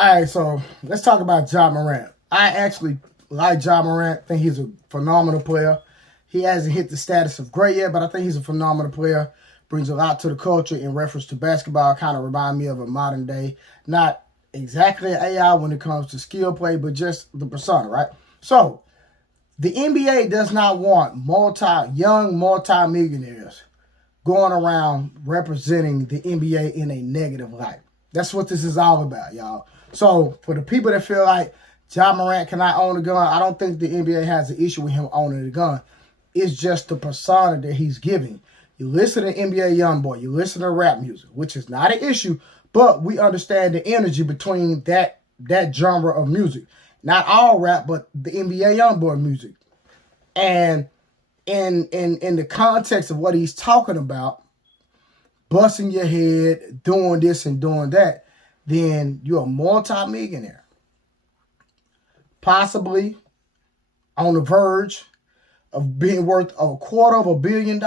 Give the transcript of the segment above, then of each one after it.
All right, so let's talk about Ja Morant. I actually like Ja Morant. I think he's a phenomenal player. He hasn't hit the status of great yet, but I think he's a phenomenal player. Brings a lot to the culture in reference to basketball. Kind of remind me of a modern day, not exactly an AI when it comes to skill play, but just the persona, right? So the NBA does not want young multi-millionaires going around representing the NBA in a negative light. That's what this is all about, y'all. So for the people that feel like Ja Morant cannot own a gun, I don't think the NBA has an issue with him owning a gun. It's just the persona that he's giving. You listen to NBA Youngboy, you listen to rap music, which is not an issue, but we understand the energy between that genre of music. Not all rap, but the NBA Youngboy music. And in the context of what he's talking about, busting your head, doing this and doing that, then you're a multi-millionaire. Possibly on the verge of being worth $250 million.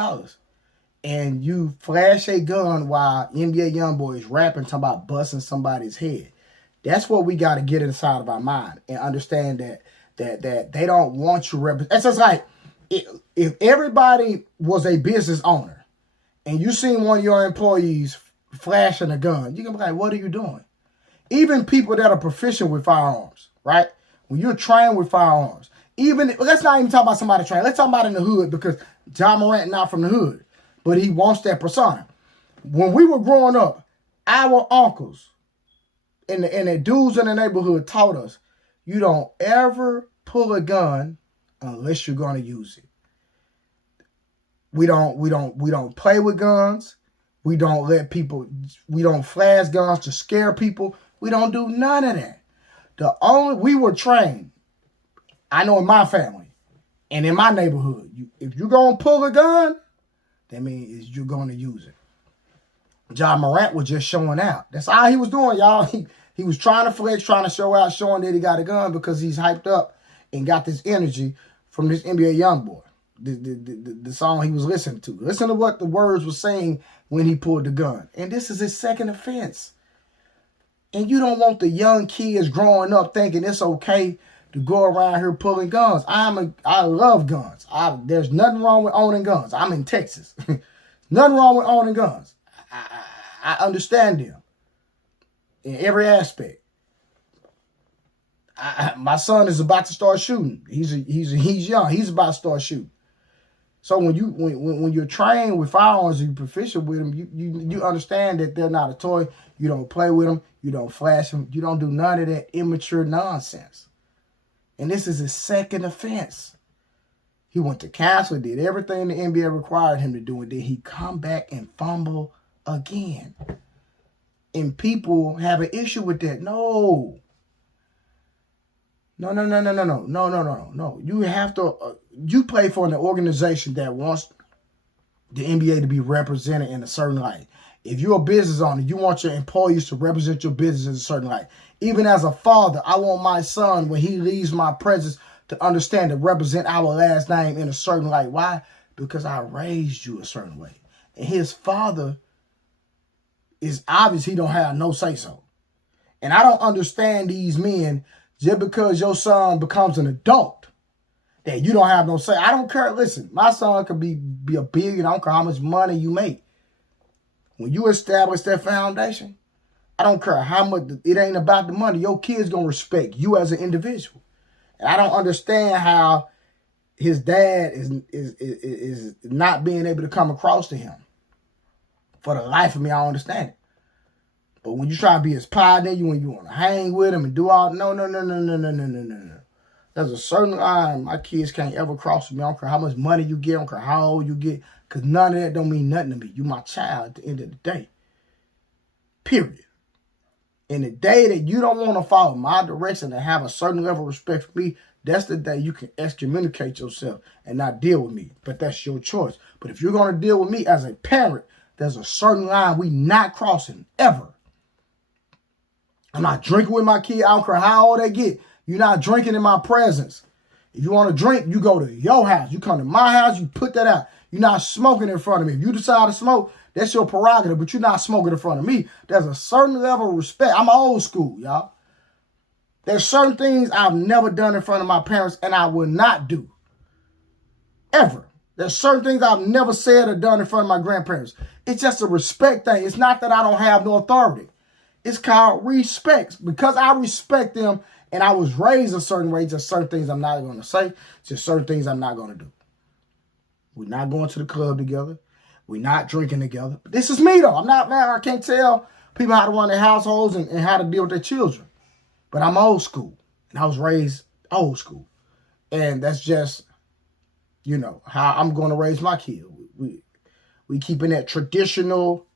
And you flash a gun while NBA Youngboy is rapping, talking about busting somebody's head. That's what we got to get inside of our mind and understand that they don't want you represent. It's just like if everybody was a business owner and you seen one of your employees flashing a gun, you're going to be like, what are you doing? Even people that are proficient with firearms, right? When you're trained with firearms, let's not even talk about somebody trained. Let's talk about in the hood, because Ja Morant not from the hood, but he wants that persona. When we were growing up, our uncles and the dudes in the neighborhood taught us, you don't ever pull a gun unless you're going to use it. We don't play with guns. We don't flash guns to scare people. We don't do none of that. We were trained, I know in my family and in my neighborhood, if you're going to pull a gun, that means you're going to use it. Ja Morant was just showing out. That's all he was doing, y'all. He was trying to flex, trying to show out, showing that he got a gun because he's hyped up and got this energy from this NBA Youngboy. The song he was listening to. Listen to what the words were saying when he pulled the gun. And this is his second offense. And you don't want the young kids growing up thinking it's okay to go around here pulling guns. I love guns. There's nothing wrong with owning guns. I'm in Texas. Nothing wrong with owning guns. I understand them in every aspect. My son is about to start shooting. He's young. He's about to start shooting. So when you're trained with firearms and you're proficient with them, you understand that they're not a toy. You don't play with them. You don't flash them. You don't do none of that immature nonsense. And this is his second offense. He went to counsel, did everything the NBA required him to do, and then he come back and fumble again. And people have an issue with that. No. You have to, you play for an organization that wants the NBA to be represented in a certain light. If you're a business owner, you want your employees to represent your business in a certain light. Even as a father, I want my son, when he leaves my presence, to understand to represent our last name in a certain light. Why? Because I raised you a certain way. And his father is obvious he don't have no say-so. And I don't understand these men just because your son becomes an adult that you don't have no say. I don't care. Listen, my son could be a billion. I don't care how much money you make. When you establish that foundation, I don't care how much. It ain't about the money. Your kid's going to respect you as an individual. And I don't understand how his dad is not being able to come across to him. For the life of me, I don't understand it. But when you try to be his partner, when you want to hang with him and do all, no. There's a certain line my kids can't ever cross with me. I don't care how much money you get, I don't care how old you get, because none of that don't mean nothing to me. You my child at the end of the day. Period. And the day that you don't want to follow my direction and have a certain level of respect for me, that's the day you can excommunicate yourself and not deal with me. But that's your choice. But if you're going to deal with me as a parent, there's a certain line we not crossing ever. I'm not drinking with my kid. I don't care how old they get. You're not drinking in my presence. If you want to drink, you go to your house. You come to my house, you put that out. You're not smoking in front of me. If you decide to smoke, that's your prerogative, but you're not smoking in front of me. There's a certain level of respect. I'm old school, y'all. There's certain things I've never done in front of my parents and I will not do. Ever. There's certain things I've never said or done in front of my grandparents. It's just a respect thing. It's not that I don't have no authority. It's called respect. Because I respect them and I was raised a certain way, just certain things I'm not going to say, just certain things I'm not going to do. We're not going to the club together. We're not drinking together. But this is me, though. I'm not, man, I can't tell people how to run their households and how to deal with their children. But I'm old school. And I was raised old school. And that's just, you know, how I'm going to raise my kid. We keeping that traditional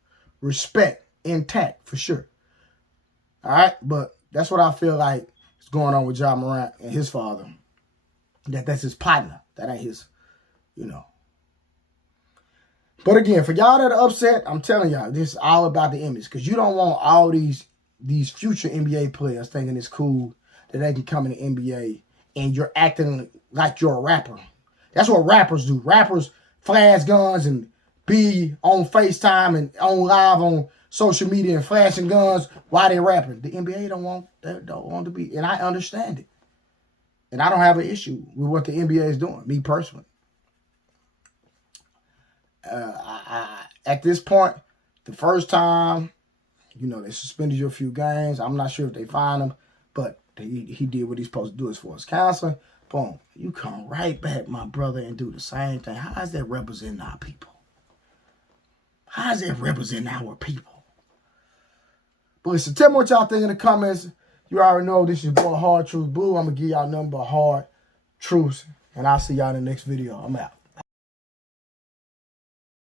respect intact, for sure. All right? But that's what I feel like is going on with John Morant and his father. That's his partner. That ain't his, you know. But again, for y'all that are upset, I'm telling y'all, this is all about the image. Because you don't want all these future NBA players thinking it's cool that they can come in the NBA and you're acting like you're a rapper. That's what rappers do. Rappers flash guns and be on FaceTime and on live on social media and flashing guns while they're rapping. The NBA don't want to be, and I understand it. And I don't have an issue with what the NBA is doing, me personally. At this point, the first time, you know, they suspended you a few games. I'm not sure if they fined him, but he did what he's supposed to do as far as counseling. Boom. You come right back, my brother, and do the same thing. How is that representing our people? How is that representing our people? But listen, tell me what y'all think in the comments. You already know this is your boy Hard Truth Boo. I'm going to give y'all nothing but hard truths. And I'll see y'all in the next video. I'm out.